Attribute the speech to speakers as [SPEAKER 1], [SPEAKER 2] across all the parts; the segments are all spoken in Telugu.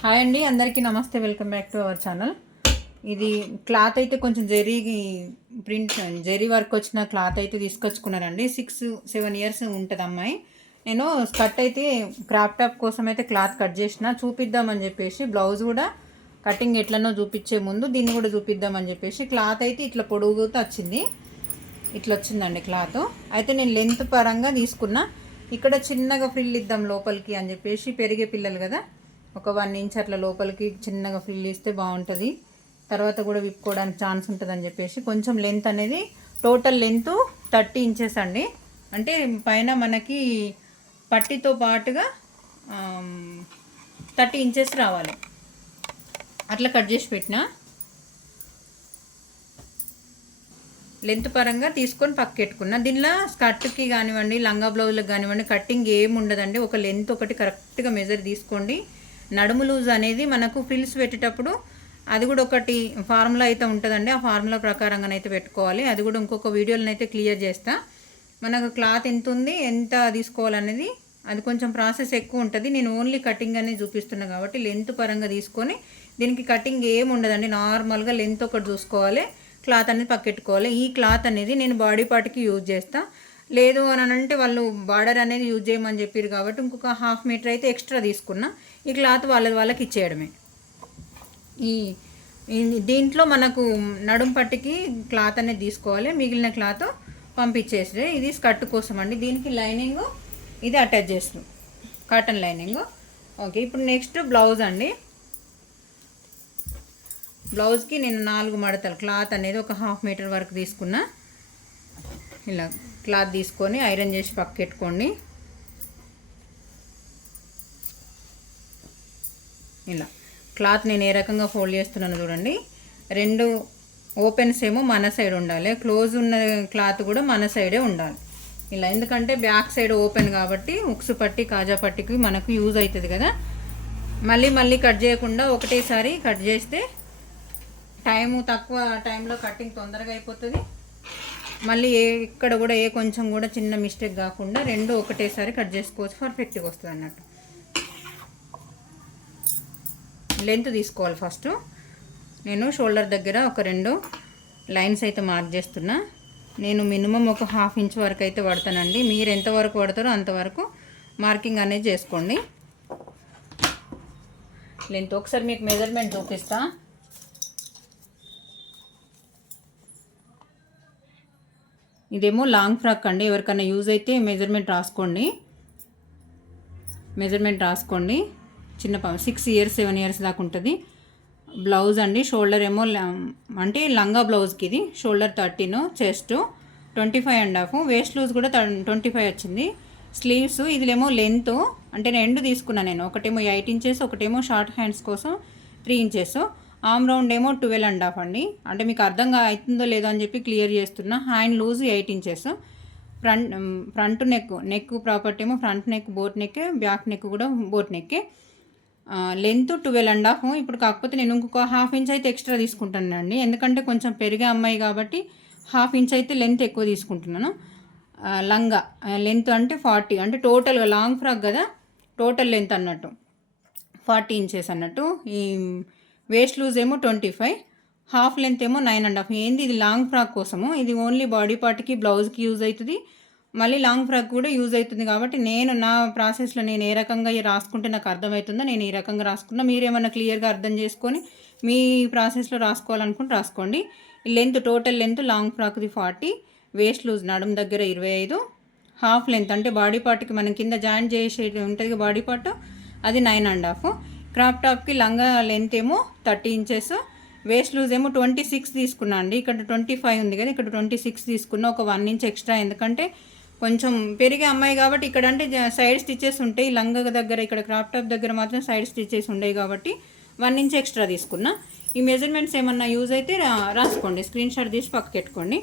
[SPEAKER 1] హాయ్ అండి అందరికీ నమస్తే welcome back to our channel. ఇది క్లాత్ అయితే కొంచెం జరీ ప్రింట్ జరీ వర్క్ వచ్చిన క్లాత్ అయితే తీసుకొచ్చుకున్నారండి. సిక్స్ సెవెన్ ఇయర్స్ ఉంటుంది అమ్మాయి. నేను స్కర్ట్ అయితే క్రాప్ టాప్ కోసం అయితే క్లాత్ కట్ చేసిన. చూపిద్దామని చెప్పేసి బ్లౌజ్ కూడా కటింగ్ ఎట్లనో చూపించే ముందు దీన్ని కూడా చూపిద్దామని చెప్పేసి క్లాత్ అయితే ఇట్లా పొడుగుతూ వచ్చింది. ఇట్లా వచ్చిందండి క్లాత్. అయితే నేను లెంత్ పరంగా తీసుకున్నా. ఇక్కడ చిన్నగా ఫ్రిల్ ఇద్దాం లోపలికి అని చెప్పేసి పెరిగే పిల్లలు కదా ఒక వన్ ఇంచ్ అట్లా లోపలికి చిన్నగా ఫ్రిల్ ఇస్తే బాగుంటుంది. తర్వాత కూడా విప్పుకోవడానికి ఛాన్స్ ఉంటుంది అని చెప్పేసి కొంచెం లెంత్ అనేది టోటల్ లెంత్ థర్టీ ఇంచెస్ అండి. అంటే పైన మనకి పట్టితో పాటుగా థర్టీ ఇంచెస్ రావాలి. అట్లా కట్ చేసి పెట్టిన. లెంత్ పరంగా తీసుకొని పక్కెట్టుకున్నా. దీనిలో స్కర్ట్కి కానివ్వండి లంగా బ్లౌజ్లకు కానివ్వండి కట్టింగ్ ఏమి ఉండదండి. ఒక లెంత్ ఒకటి కరెక్ట్గా మెజర్ తీసుకోండి. నడుము లూజ్ అనేది మనకు ఫిల్స్ పెట్టేటప్పుడు అది కూడా ఒకటి ఫార్ములా అయితే ఉంటుందండి. ఆ ఫార్ములా ప్రకారంగానైతే పెట్టుకోవాలి. అది కూడా ఇంకొక వీడియోలనైతే అయితే క్లియర్ చేస్తా. మనకు క్లాత్ ఎంత ఉంది ఎంత తీసుకోవాలనేది అది కొంచెం ప్రాసెస్ ఎక్కువ ఉంటుంది. నేను ఓన్లీ కటింగ్ అనేది చూపిస్తున్నా కాబట్టి లెంత్ పరంగా తీసుకొని దీనికి కటింగ్ ఏమి ఉండదండి. నార్మల్గా లెంత్ ఒకటి చూసుకోవాలి. క్లాత్ అనేది పక్కెట్టుకోవాలి. ఈ క్లాత్ అనేది నేను బాడీ పార్ట్కి యూజ్ చేస్తా. లేదు అని అంటే వాళ్ళు బార్డర్ అనేది యూజ్ చేయమని చెప్పారు కాబట్టి ఇంకొక హాఫ్ మీటర్ అయితే ఎక్స్ట్రా తీసుకున్నా. ఈ క్లాత్ వాళ్ళది వాళ్ళకి ఇచ్చేయడమే. ఈ దీంట్లో మనకు నడుం పట్టికి క్లాత్ అనేది తీసుకోవాలి. మిగిలిన క్లాత్ పంపించేసి ఇది స్కర్ట్ కోసం అండి దీనికి లైనింగ్ ఇది అటాచ్ చేస్తాం కాటన్ లైనింగ్. ఓకే ఇప్పుడు నెక్స్ట్ బ్లౌజ్ అండి. బ్లౌజ్కి నేను నాలుగు మడతలు క్లాత్ అనేది ఒక హాఫ్ మీటర్ వరకు తీసుకున్నా. ఇలా క్లాత్ తీసుకొని ఐరన్ చేసి పక్కెట్టుకోండి ఇలా. క్లాత్ నేను ఏ రకంగా ఫోల్డ్ చేస్తున్నాను చూడండి. రెండు ఓపెన్స్ ఏమో మన సైడ్ ఉండాలి. క్లోజ్ ఉన్న క్లాత్ కూడా మన సైడే ఉండాలి. ఇలా ఎందుకంటే బ్యాక్ సైడ్ ఓపెన్ కాబట్టి ఉక్సు పట్టి కాజా పట్టికి మనకు యూజ్ అవుతుంది కదా. మళ్ళీ మళ్ళీ కట్ చేయకుండా ఒకటేసారి కట్ చేస్తే టైము తక్కువ టైంలో కటింగ్ తొందరగా అయిపోతుంది. మళ్ళీ ఏ ఇక్కడ కూడా ఏ కొంచెం కూడా చిన్న మిస్టేక్ కాకుండా రెండు ఒకటేసారి కట్ చేసుకోవచ్చు. పర్ఫెక్ట్గా వస్తుంది అన్నట్టు. లెంత్ తీసుకోవాలి ఫస్ట్. నేను షోల్డర్ దగ్గర ఒక రెండు లైన్స్ అయితే మార్క్ చేస్తున్నా. నేను మినిమం ఒక హాఫ్ ఇంచ్ వరకు అయితే పడతానండి. మీరు ఎంత వరకు పడతారో అంతవరకు మార్కింగ్ అనేది చేసుకోండి. లెంత్ ఒకసారి మీకు మెజర్మెంట్ చూపిస్తా. ఇదేమో లాంగ్ ఫ్రాక్ అండి. ఎవరికైనా యూజ్ అయితే మెజర్మెంట్ రాసుకోండి. మెజర్మెంట్ రాసుకోండి. చిన్న సిక్స్ ఇయర్స్ సెవెన్ ఇయర్స్ దాకా ఉంటుంది. బ్లౌజ్ అండి షోల్డర్ ఏమో ల- అంటే లంగా బ్లౌజ్కి ఇది. Shoulder thirteen chest twenty five and half waist loose కూడా ట్వంటీ ఫైవ్ వచ్చింది. స్లీవ్స్ ఇదిలేమో లెంత్ అంటే నేను రెండు తీసుకున్నాను నేను. ఒకటేమో ఎయిట్ ఇంచెస్ ఒకటేమో షార్ట్ హ్యాండ్స్ కోసం త్రీ ఇంచెస్ ఆమ్ రౌండ్ ఏమో ట్వెల్వ్ అండ్ హాఫ్ అండి. అంటే మీకు అర్థంగా అవుతుందో లేదో అని చెప్పి క్లియర్ చేస్తున్నా. Hand loose eight inches front front neck neck property ఏమో front neck boat neck back neck కూడా బోట్ నెక్కే లెంత్ ట్వెల్వ్ అండ్ హాఫ్ ఇప్పుడు కాకపోతే నేను ఇంకొక హాఫ్ ఇంచ్ అయితే ఎక్స్ట్రా తీసుకుంటానండి. ఎందుకంటే కొంచెం పెరిగే అమ్మాయి కాబట్టి హాఫ్ ఇంచ్ అయితే లెంత్ ఎక్కువ తీసుకుంటున్నాను. లంగా లెంత్ అంటే ఫార్టీ అంటే టోటల్గా లాంగ్ ఫ్రాక్ కదా టోటల్ లెంత్ అన్నట్టు. ఫార్టీ ఇంచెస్ అన్నట్టు. ఈ వేస్ట్ లూజ్ ఏమో ట్వంటీ ఫైవ్ హాఫ్ లెంత్ ఏమో నైన్ అండ్ హాఫ్ ఏంది ఇది లాంగ్ ఫ్రాక్ కోసము? ఇది ఓన్లీ బాడీ పార్ట్కి బ్లౌజ్కి యూజ్ అవుతుంది. మళ్ళీ లాంగ్ ఫ్రాక్ కూడా యూజ్ అవుతుంది కాబట్టి నేను నా ప్రాసెస్లో నేను ఏ రకంగా రాసుకుంటే నాకు అర్థమవుతుందో నేను ఈ రకంగా రాసుకున్నా. మీరేమన్నా క్లియర్గా అర్థం చేసుకొని మీ ప్రాసెస్లో రాసుకోవాలనుకుంటే రాసుకోండి. లెంత్ టోటల్ లెంత్ లాంగ్ ఫ్రాక్ది ఫార్టీ వేస్ట్ లూజ్ నడుము దగ్గర ఇరవై ఐదు హాఫ్ లెంత్ అంటే బాడీ పార్ట్కి మనం కింద జాయిన్ చేసేది ఉంటుంది బాడీ పార్ట్ అది నైన్ అండ్ హాఫ్. క్రాప్ టాప్కి లంగా లెంత్ ఏమో థర్టీ ఇంచెస్ వేస్ట్ లూజ్ ఏమో ట్వంటీ సిక్స్ తీసుకున్నా అండి. ఇక్కడ ట్వంటీ ఫైవ్ ఉంది కదా ఇక్కడ ట్వంటీ సిక్స్ తీసుకున్నా ఒక వన్ ఇంచ్ ఎక్స్ట్రా. ఎందుకంటే కొంచెం పెరిగే అమ్మాయి కాబట్టి ఇక్కడ అంటే సైడ్ స్టిచెస్ ఉంటాయి. లంగ దగ్గర ఇక్కడ క్రాప్ టాప్ దగ్గర మాత్రం సైడ్ స్టిచెస్ ఉండేవి కాబట్టి వన్ ఇంచ్ ఎక్స్ట్రా తీసుకున్నా. ఈ మెజర్మెంట్స్ ఏమన్నా యూజ్ అయితే రాసుకోండి. స్క్రీన్ షాట్ తీసి పక్కకి పెట్టుకోండి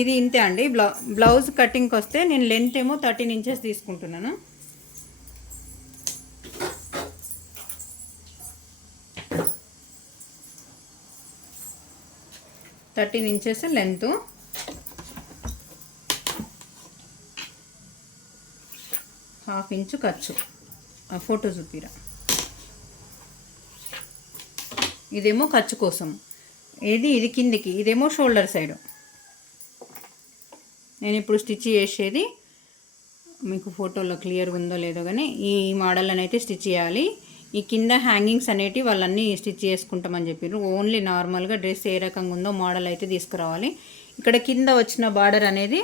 [SPEAKER 1] ఇది ఇంతే అండి. బ్లౌ బ్లౌజ్ కటింగ్కి వస్తే నేను లెంత్ ఏమో థర్టీన్ ఇంచెస్ తీసుకుంటున్నాను. Thirteen inches length half inch ఖర్చు. ఆ ఫోటో చూపిరా. ఇదేమో ఖర్చు కోసం. ఇది ఇది కిందికి. ఇదేమో షోల్డర్ సైడ్. నేను ఇప్పుడు స్టిచ్ చేసేది మీకు ఫోటోలో క్లియర్గా ఉందో లేదో కానీ ఈ మోడల్ అయితే స్టిచ్ చేయాలి. ఈ కింద హ్యాంగింగ్స్ అనేటివి వాళ్ళన్నీ స్టిచ్ చేసుకుంటామని చెప్పారు ఓన్లీ నార్మల్గా డ్రెస్ ఏ రకంగా ఉందో మోడల్ అయితే తీసుకురావాలి. ఇక్కడ కింద వచ్చిన బార్డర్ అనేది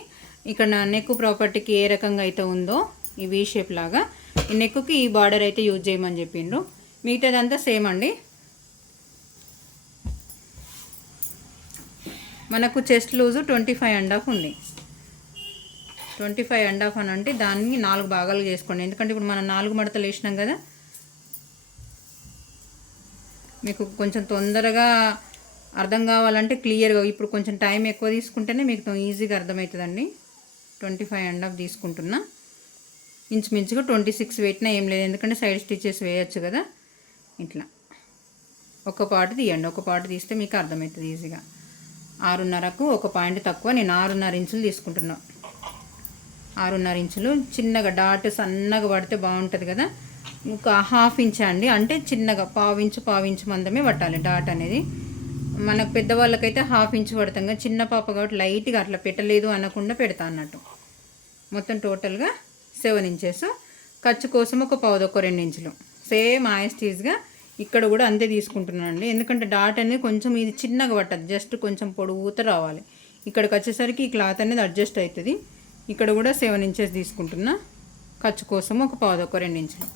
[SPEAKER 1] ఇక్కడ నెక్ ప్రాపర్టీకి ఏ రకంగా అయితే ఉందో ఈ వీ షేప్ లాగా. ఈ నెక్కి ఈ బార్డర్ అయితే యూజ్ చేయమని చెప్పిండ్రు. మిగతాదంతా సేమ్ అండి. మనకు chest loose twenty five and half ఉంది. ట్వంటీ ఫైవ్ అండ్ హాఫ్ అని అంటే దాన్ని నాలుగు భాగాలు చేసుకోండి. ఎందుకంటే ఇప్పుడు మనం నాలుగు మడతలు వేసినాం కదా. మీకు కొంచెం తొందరగా అర్థం కావాలంటే క్లియర్గా ఇప్పుడు కొంచెం టైం ఎక్కువ తీసుకుంటేనే మీకు ఈజీగా అర్థమవుతుందండి. ట్వంటీ ఫైవ్ అండ్ హాఫ్ తీసుకుంటున్నా. ఇంచుమించుగా ట్వంటీ సిక్స్ పెట్టినా ఏం లేదు. ఎందుకంటే సైడ్ స్టిచెస్ వేయచ్చు కదా. ఇట్లా. ఒక పాటు తీయండి. ఒక పాటు తీస్తే మీకు అర్థమవుతుంది ఈజీగా. ఆరున్నరకు ఒక పాయింట్ తక్కువ. నేను ఆరున్నర ఇంచులు తీసుకుంటున్నా. ఆరున్నర ఇంచులు. చిన్నగా డాట్ సన్నగా పడితే బాగుంటుంది కదా. ఒక హాఫ్ ఇంచ్ అండి. అంటే చిన్నగా పావించు పావించు మందమే పట్టాలి డాట్ అనేది. మనకు పెద్దవాళ్ళకైతే హాఫ్ ఇంచ్ పడతాం కదా. చిన్న పాప కాబట్టి లైట్గా అట్లా పెట్టలేదు అనకుండా పెడతా అన్నట్టు. మొత్తం టోటల్గా సెవెన్ ఇంచెస్ ఖర్చు కోసం ఒక పావుదొక్క రెండు ఇంచులు. సేమ్ ఆయస్టీజ్గా ఇక్కడ కూడా అంతే తీసుకుంటున్నాను అండి ఎందుకంటే డాట్ అనేది కొంచెం ఇది చిన్నగా పట్టదు. జస్ట్ కొంచెం పొడుగుత రావాలి. ఇక్కడికి వచ్చేసరికి ఈ క్లాత్ అనేది అడ్జస్ట్ అవుతుంది. ఇక్కడ కూడా సెవెన్ ఇంచెస్ తీసుకుంటున్నా. ఖర్చు కోసం ఒక పావుదొక్క రెండు ఇంచులు.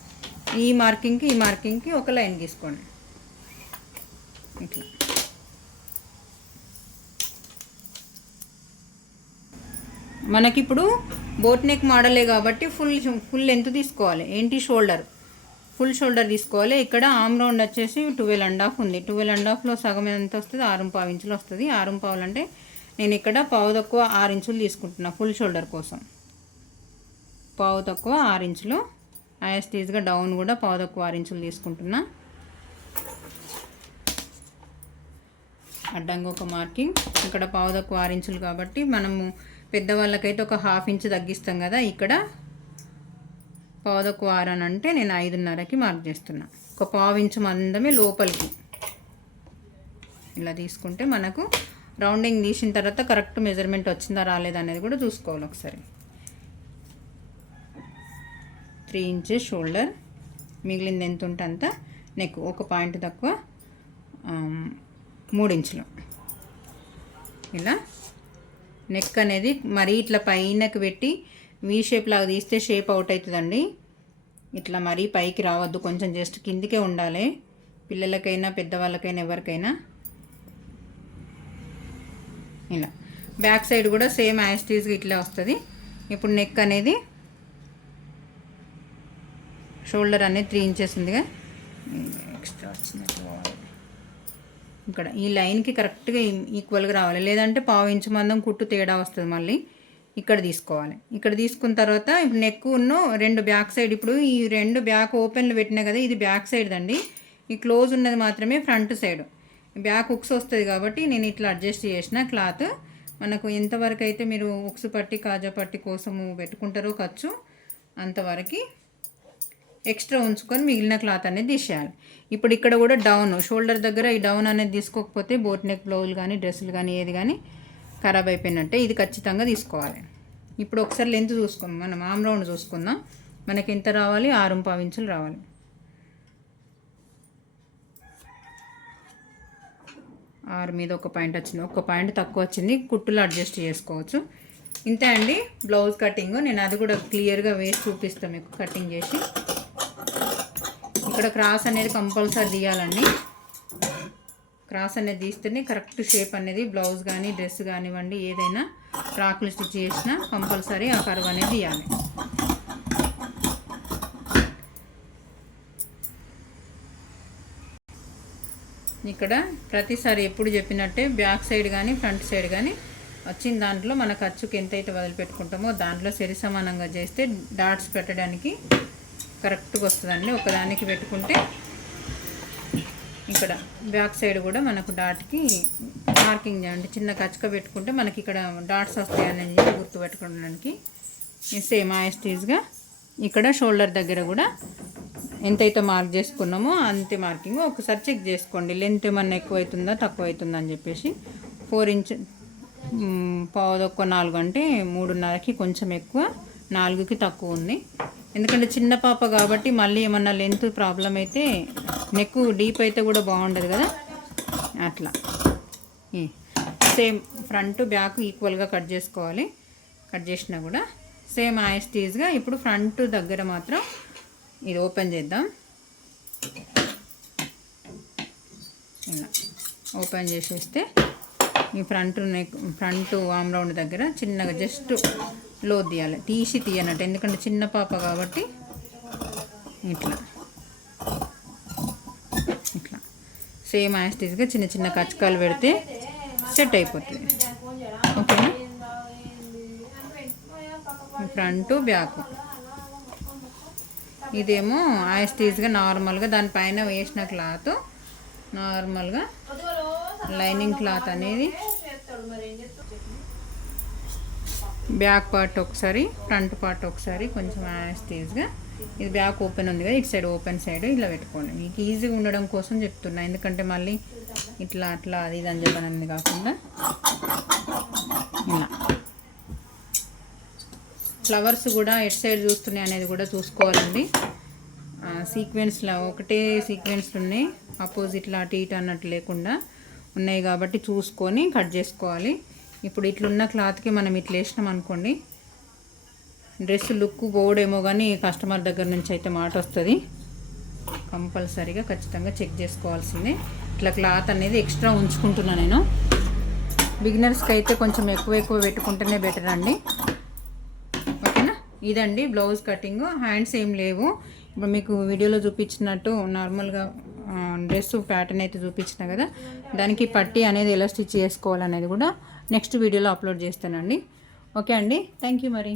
[SPEAKER 1] ఈ మార్కింగ్కి ఈ మార్కింగ్కి ఒక లైన్ తీసుకోండి. ఇట్లా. మనకిప్పుడు బోట్ నెక్ మోడలే కాబట్టి ఫుల్ ఫుల్ లెంత్ తీసుకోవాలి. ఏంటి షోల్డర్? ఫుల్ షోల్డర్ తీసుకోవాలి. ఇక్కడ ఆమ్ రౌండ్ వచ్చేసి ట్వెల్వ్ అండ్ హాఫ్ ఉంది. ట్వెల్వ్ అండ్ హాఫ్లో సగం ఎంత వస్తుంది? ఆరు పావు ఇంచులు వస్తుంది. ఆరు పావులు అంటే నేను ఇక్కడ పావు తక్కువ ఆరు ఇంచులు తీసుకుంటున్నా ఫుల్ షోల్డర్ కోసం. పావు తక్కువ ఆరు ఇంచులు. ఐఎస్టీస్గా డౌన్ కూడా పావు తక్కువ ఆరు ఇంచులు తీసుకుంటున్నా. అడ్డంగా ఒక మార్కింగ్. ఇక్కడ పావు తక్కువ ఆరు ఇంచులు కాబట్టి మనము పెద్దవాళ్ళకైతే ఒక హాఫ్ ఇంచ్ తగ్గిస్తాం కదా ఇక్కడ పావుదొక తక్కువ అని అంటే నేను ఐదున్నరకి మార్క్ చేస్తున్నా. ఒక పావు ఇంచు మందమే లోపలికి. ఇలా తీసుకుంటే మనకు రౌండింగ్ తీసిన తర్వాత కరెక్ట్ మెజర్మెంట్ వచ్చిందా రాలేదా అనేది కూడా చూసుకోవాలి ఒకసారి. Three inches shoulder. మిగిలింది ఎంత ఉంటే అంత నెక్ ఒక పాయింట్ తక్కువ మూడు ఇంచులు. ఇలా నెక్ అనేది మరీ ఇట్లా పైనకి పెట్టి వీ షేప్ లాగా తీస్తే షేప్ అవుట్ అవుతుందండి. ఇట్లా మరీ పైకి రావద్దు కొంచెం జస్ట్ కిందికే ఉండాలి. పిల్లలకైనా పెద్దవాళ్ళకైనా ఎవరికైనా. ఇలా. బ్యాక్ సైడ్ కూడా సేమ్ యాస్టీస్గా ఇట్లా వస్తుంది. ఇప్పుడు నెక్ అనేది షోల్డర్ అనేది త్రీ ఇంచెస్ ఉందిగా. ఎక్స్ట్రా వచ్చినట్టు ఇక్కడ. ఈ లైన్కి కరెక్ట్గా ఈక్వల్గా రావాలి. లేదంటే పావు ఇంచు మందం కుట్టు తేడా వస్తుంది మళ్ళీ. ఇక్కడ తీసుకోవాలి. ఇక్కడ తీసుకున్న తర్వాత ఇప్పుడు నెక్ ఉన్నో రెండు బ్యాక్ సైడ్ ఇప్పుడు ఈ రెండు బ్యాక్ ఓపెన్లు పెట్టినా కదా ఇది బ్యాక్ సైడ్ అండి ఈ క్లోజ్ ఉన్నది మాత్రమే ఫ్రంట్ సైడ్ బ్యాక్ ఉక్స్ వస్తుంది కాబట్టి నేను ఇట్లా అడ్జస్ట్ చేసిన క్లాత్ మనకు ఎంతవరకు అయితే మీరు ఉక్స్ పట్టి కాజా పట్టి కోసము పెట్టుకుంటారో ఖర్చు అంతవరకు ఎక్స్ట్రా ఉంచుకొని మిగిలిన క్లాత్ అనేది తీసేయాలి. ఇప్పుడు ఇక్కడ కూడా డౌన్ షోల్డర్ దగ్గర ఈ డౌన్ అనేది తీసుకోకపోతే బోట్ నెక్ బ్లౌజులు కానీ డ్రెస్సులు కానీ ఏది కానీ ఖరాబ్ అయిపోయినట్టే ఇది ఖచ్చితంగా తీసుకోవాలి. ఇప్పుడు ఒకసారి లెంత్ చూసుకుందాం. మనం ఆమ్ రౌండ్ చూసుకుందాం. మనకి ఎంత రావాలి? ఆరు పావించులు రావాలి. ఆరు మీద ఒక పాయింట్ వచ్చింది. ఒక పాయింట్ తక్కువ వచ్చింది. కుట్టులు అడ్జస్ట్ చేసుకోవచ్చు. ఇంతే అండి. Blouse cutting. నేను అది కూడా క్లియర్గా వేసి చూపిస్తాను మీకు కటింగ్ చేసి. ఇక్కడ క్రాస్ అనేది కంపల్సరీ తీయాలండి. క్రాస్ అనేది తీస్తేనే కరెక్ట్ షేప్ అనేది బ్లౌజ్ కానీ డ్రెస్ కానివ్వండి ఏదైనా ఫ్రాక్లు స్టిచ్ చేసినా కంపల్సరీ ఆ కరువు అనేది తీయాలి. ఇక్కడ ప్రతిసారి ఎప్పుడు చెప్పినట్టే బ్యాక్ సైడ్ కానీ ఫ్రంట్ సైడ్ కానీ వచ్చిన దాంట్లో మన ఖర్చుకి ఎంతైతే వదిలిపెట్టుకుంటామో దాంట్లో సరి సమానంగా చేస్తే డాట్స్ పెట్టడానికి కరెక్ట్గా వస్తుందండి. ఒకదానికి పెట్టుకుంటే ఇక్కడ బ్యాక్ సైడ్ కూడా మనకు డాట్కి మార్కింగ్ చేయండి. చిన్న కచ్చక పెట్టుకుంటే మనకి ఇక్కడ డాట్స్ వస్తాయని చెప్పి గుర్తు సేమ్ ఆయస్టీజ్గా ఇక్కడ షోల్డర్ దగ్గర కూడా ఎంతైతే మార్క్ చేసుకున్నామో అంతే మార్కింగ్. ఒకసారి చెక్ చేసుకోండి. లెంత్ ఏమన్నా ఎక్కువ అవుతుందా తక్కువ అవుతుందా అని చెప్పేసి. ఫోర్ ఇంచ్ పావుదొక్క నాలుగు అంటే మూడున్నరకి కొంచెం ఎక్కువ నాలుగుకి తక్కువ ఉంది. ఎందుకంటే చిన్న పాప కాబట్టి మళ్ళీ ఏమన్నా లెంత్ ప్రాబ్లం అయితే నెక్ డీప్ అయితే కూడా బాగుండదు కదా? అట్లా. సేమ్ ఫ్రంట్ బ్యాక్ ఈక్వల్గా కట్ చేసుకోవాలి. కట్ చేసినా కూడా సేమ్ ఐస్టీజ్గా ఇప్పుడు ఫ్రంట్ దగ్గర మాత్రం ఇది ఓపెన్ చేద్దాం. ఇలా ఓపెన్ చేసేస్తే ఈ front neck front arm round దగ్గర చిన్నగా జస్ట్ లో తీయాలి. తీసి తీయనట్టు. ఎందుకంటే చిన్న పాప కాబట్టి ఇట్లా. ఇట్లా. సేమ్ యాస్టీస్గా చిన్న చిన్న కచకాలు పెడితే సెట్ అయిపోతుంది. ఓకేనా? Front back. ఇదేమో యాస్టీస్గా నార్మల్గా దానిపైన వేసిన క్లాత్. నార్మల్గా లైనింగ్ క్లాత్ అనేది బ్యాక్ పార్ట్ ఒకసారి ఫ్రంట్ పార్ట్ ఒకసారి కొంచెం యాస్టీస్గా ఇది బ్యాక్ ఓపెన్ ఉంది కదా ఇటు సైడ్ ఓపెన్ సైడ్ ఇలా పెట్టుకోండి. మీకు ఈజీగా ఉండడం కోసం చెప్తున్నా. ఎందుకంటే మళ్ళీ ఇట్లా అట్లా అది ఇది అని చెప్పనని కాకుండా ఇలా. ఫ్లవర్స్ కూడా ఎటు సైడ్ చూస్తున్నాయి అనేది కూడా చూసుకోవాలండి. సీక్వెన్స్లో ఒకటే సీక్వెన్స్ ఉన్నాయి. అపోజిట్లో అటు ఇటు అన్నట్టు లేకుండా ఉన్నాయి కాబట్టి చూసుకొని కట్ చేసుకోవాలి. ఇప్పుడు ఇట్లున్న క్లాత్కి మనం ఇట్లా వేసినాం అనుకోండి డ్రెస్ లుక్ పోవడేమో కానీ కస్టమర్ దగ్గర నుంచి అయితే మాట వస్తుంది. కంపల్సరీగా ఖచ్చితంగా చెక్ చేసుకోవాల్సిందే. ఇట్లా క్లాత్ అనేది ఎక్స్ట్రా ఉంచుకుంటున్నా నేను. బిగినర్స్కి అయితే కొంచెం ఎక్కువ ఎక్కువ పెట్టుకుంటేనే బెటర్ అండి. ఓకేనా? ఇదండి బ్లౌజ్ కటింగ్. హ్యాండ్స్ ఏం లేవు. ఇప్పుడు మీకు వీడియోలో చూపించినట్టు నార్మల్గా డ్రెస్ ప్యాటర్న్ అయితే చూపించిన కదా దానికి పట్టి అనేది ఎలా స్టిచ్ చేసుకోవాలనేది కూడా నెక్స్ట్ వీడియోలో అప్లోడ్ చేస్తానండి. ఓకే అండి. థ్యాంక్ యూ మరి.